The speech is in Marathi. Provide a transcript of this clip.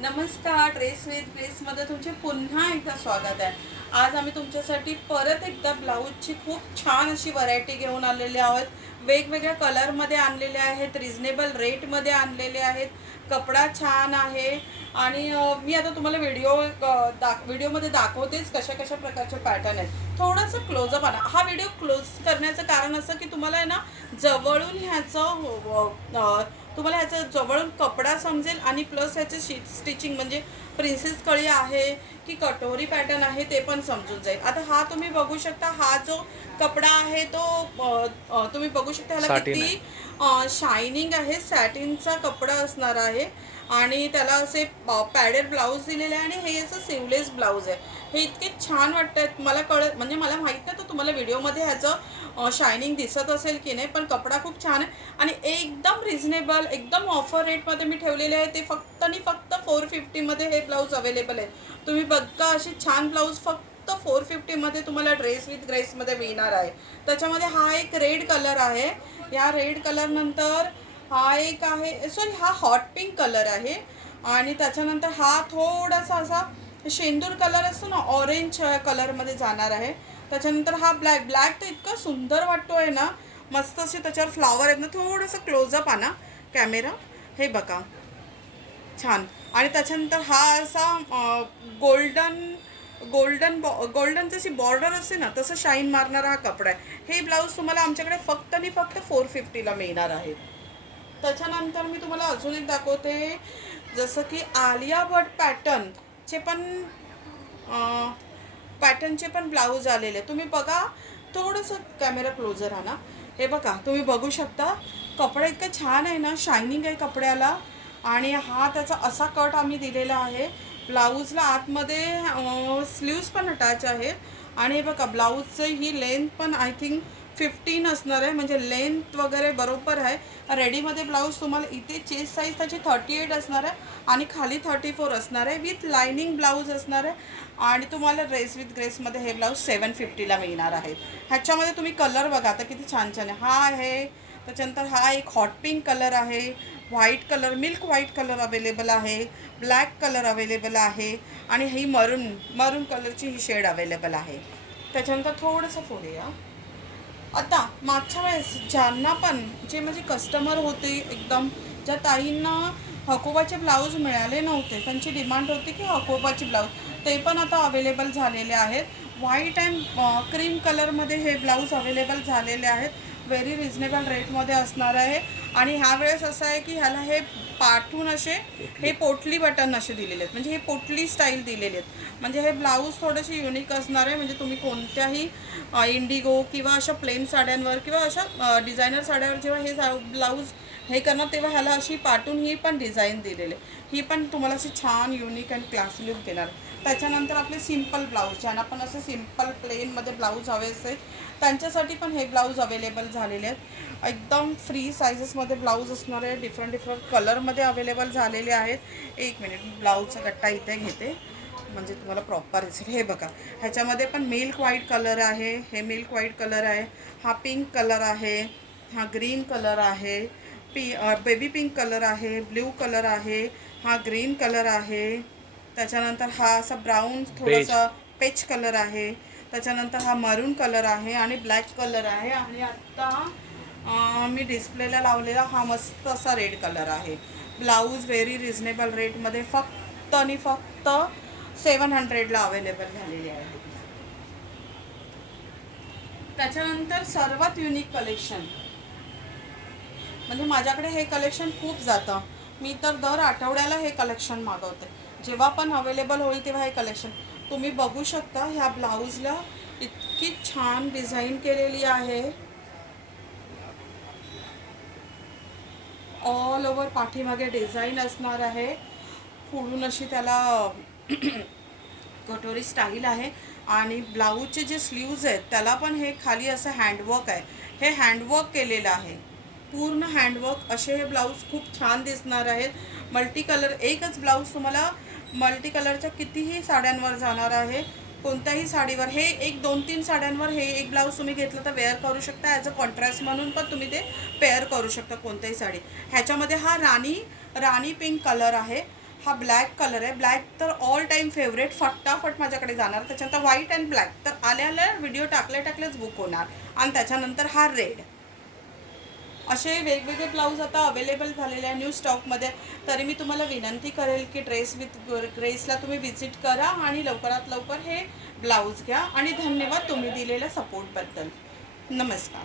नमस्कार, ड्रेस विथ ग्रेसमध्ये तुमचे पुन्हा एकदा स्वागत आहे। आज आम्ही तुमच्यासाठी परत एकदा ब्लाऊजची खूप छान अशी व्हरायटी घेऊन आलेले आहोत। वेगवेगळ्या कलरमध्ये आणलेले आहेत, रिजनेबल रेटमध्ये आणलेले आहेत। कपडा छान आहे आणि मी आता तुम्हाला व्हिडिओमध्ये दाखवतेच कशा कशा प्रकारचे पॅटर्न आहेत। थोडंसं क्लोजअप आणा। हा व्हिडिओ क्लोज करण्याचं कारण असं की तुम्हाला आहे ना जवळून ह्याचं जवळून कपडा समजेल आणि प्लस ह्याचे स्टिचिंग म्हणजे प्रिन्सेस कळी आहे की कटोरी पॅटर्न आहे ते पण समजून जाईल। आता हा तुम्ही बघू शकता, हा जो कपडा आहे तो तुम्ही बघू शकता ह्याला किती शायनिंग आहे। सॅटिनचा कपडा असणार आहे आणि त्याला असे पॅडेड ब्लाऊज दिलेले आहे आणि हे असं सिवलेस ब्लाऊज आहे। हे इतके छान वाटतात। मला म्हणजे मला माहीत नाही तर तुम्हाला व्हिडिओमध्ये ह्याचं शायनिंग दिसत असेल की नाही, पण कपडा खूप छान आहे आणि एकदम रिझनेबल एकदम ऑफर रेटमध्ये मी ठेवलेले आहे। ते फक्त आणि फक्त 450मध्ये हे ब्लाऊज अवेलेबल आहे। तुम्ही बघा अशी छान ब्लाऊज फक्त 450मध्ये तुम्हाला ड्रेस विथ ग्रेसमध्ये मिळणार आहे। त्याच्यामध्ये हा एक रेड कलर आहे, या रेड कलर नंतर हा एक आहे, सॉरी हा हॉट पिंक कलर आहे आणि त्याच्यानंतर हा थोडासा असा शेंदूर कलर असतो ना, ऑरेंज कलरमध्ये जाणार आहे। त्याच्यानंतर हा ब्लॅक तर इतका सुंदर वाटतोय ना, मस्त असे त्याच्यावर फ्लावर आहेत ना। थोडंसं क्लोजअप आणा कॅमेरा, हे बघा छान। आणि त्याच्यानंतर हा असा गोल्डन जशी बॉर्डर असते ना तसं शाईन मारणारा हा कपडा आहे। हे ब्लाऊज तुम्हाला आमच्याकडे फक्त आणि फक्त 450ला मिळणार आहे। त्याच्यानंतर मी तुम्हाला अजून एक दाखवते, जसं की आलिया भट पॅटर्नचे पण ब्लाऊज आलेले। तुम्ही बघा, थोडंसं कॅमेरा क्लोजर आणा, हे बघा तुम्ही बघू शकता कपडा इतका छान आहे ना, शायनिंग आहे कपड्याला आणि हा त्याचा असा कट आम्ही दिलेला आहे। ब्लाऊजला आतमध्ये स्लीव्स पण अटॅच आहेत आणि हे बघा ब्लाऊजचं ही लेंथ पण आय थिंक 15 असणार आहे, म्हणजे लेंथ वगैरे बरोबर आहे। रेडीमध्ये ब्लाऊज तुम्हाला इथे चेस्ट साईज त्याची 38 असणार आहे आणि खाली 34 असणार आहे, विथ लाइनिंग ब्लाऊज असणार आहे आणि तुम्हाला ड्रेस विथ ग्रेसमध्ये हे ब्लाऊज 750ला मिळणार आहे। ह्याच्यामध्ये तुम्ही कलर बघा आता किती छान छान आहे। हा आहे, त्याच्यानंतर हा एक हॉट पिंक कलर आहे, white colour milk white colour available आहे, ब्लॅक कलर अवेलेबल आहे आणि ही मरून कलरची ही शेड अवेलेबल आहे। त्याच्यानंतर थोडंसं पुढे या। आता मागच्या वेळेस ज्यांना पण जे म्हणजे कस्टमर होते एकदम, ज्या ताईंना हकोबाचे ब्लाऊज मिळाले नव्हते, त्यांची डिमांड होती की हकोबाचे ब्लाऊज, ते पण आता अवेलेबल झालेले आहेत। व्हाईट अँड क्रीम कलरमध्ये हे ब्लाऊज अवेलेबल झालेले आहेत। व्हेरी रिजनेबल रेटमध्ये असणार आहे आणि ह्या वेळेस असं आहे की ह्याला हे पाठून असे हे पोटली बटन असे दिलेले आहेत, म्हणजे हे पोटली स्टाईल दिलेले आहेत। म्हणजे हे ब्लाऊज थोडेसे युनिक असणार आहे, म्हणजे तुम्ही कोणत्याही इंडिगो किंवा अशा प्लेन साड्यांवर किंवा अशा डिझायनर साड्यावर जेव्हा हे ब्लाऊज हे करणार तेव्हा ह्याला अशी पाठून ही पण डिझाईन दिलेली आहे। ही पण तुम्हाला अशी छान युनिक अँड क्लासी लुक देणार। त्याच्यानंतर आपले सिम्पल ब्लाऊज, ज्यांना पण असं सिम्पल प्लेनमध्ये ब्लाऊज हवे असते त्यांच्यासाठी पण हे ब्लाऊज अवेलेबल झालेले आहेत। एकदम फ्री सायझेसमध्ये ब्लाऊज असणार आहे, डिफरंट कलरमध्ये अवेलेबल झालेले आहेत। एक मिनिट, ब्लाऊजचा गट्टा इथे घेते म्हणजे तुम्हाला प्रॉपर दिसेल। हे बघा, ह्याच्यामध्ये पण मिल्क व्हाईट कलर आहे, हे मिल्क व्हाईट कलर आहे, हा पिंक कलर आहे, हा ग्रीन कलर आहे, बेबी पिंक कलर आहे, ब्ल्यू कलर आहे, हा ग्रीन कलर आहे, त्याच्यानंतर हा असा ब्राऊन थोडासा पेच कलर आहे, त्याच्यानंतर हा मरून कलर आहे आणि ब्लॅक कलर आहे आणि आत्ता मी डिस्प्लेला लावलेला हा मस्त असा रेड कलर आहे। ब्लाऊज व्हेरी रिजनेबल रेटमध्ये फक्त आणि फक्त 700ला अवेलेबल झालेले आहे। त्याच्यानंतर सर्वात युनिक कलेक्शन, म्हणजे माझ्याकडे हे कलेक्शन खूप जातं, मी तर दर आठवड्याला हे कलेक्शन मागवते। जेव्हा पण अवेलेबल होईल तेव्हा हे कलेक्शन तुम्ही बघू शकता। ह्या ब्लाऊजला इतकी छान डिझाईन केलेली आहे, ऑल ओव्हर पाठीमागे डिझाईन असणार आहे, पुढून अशी त्याला कटोरी स्टाईल आहे आणि ब्लाऊजचे जे स्लीव्ज आहेत त्याला पण हे खाली असं हँडवर्क आहे, हे हँडवर्क केलेलं आहे, पूर्ण हँडवर्क असे हे ब्लाऊज खूप छान दिसणार आहेत। मल्टी कलर एकच ब्लाऊज तुम्हाला मल्टी कलरच्या कितीही साड्यांवर जाणार आहे, कोणत्याही साडीवर हे एक 2-3 साड्यांवर हे एक ब्लाऊज तुम्ही घेतलं तर वेअर करू शकता, ॲज अ कॉन्ट्रास्ट म्हणून पण तुम्ही ते पेअर करू शकता कोणत्याही साडी। ह्याच्यामध्ये हा राणी पिंक कलर आहे, हा ब्लॅक कलर आहे. ब्लॅक तर ऑल टाईम फेवरेट, फटाफट माझ्याकडे जाणार. त्याच्यानंतर व्हाईट अँड ब्लॅक तर आल्या व्हिडिओ टाकलेच बुक होणार. आणि त्याच्यानंतर हा रेड. असे वेगवेगळे ब्लाऊज आता अवेलेबल झालेले आहे न्यू स्टॉकमध्ये. तरी मी तुम्हाला विनंती करेल की ड्रेस विथ ग्रेसला तुम्ही विजिट करा आणि लवकरात लवकर हे ब्लाऊज घ्या. आणि धन्यवाद तुम्ही दिलेल्या सपोर्टबद्दल. नमस्कार.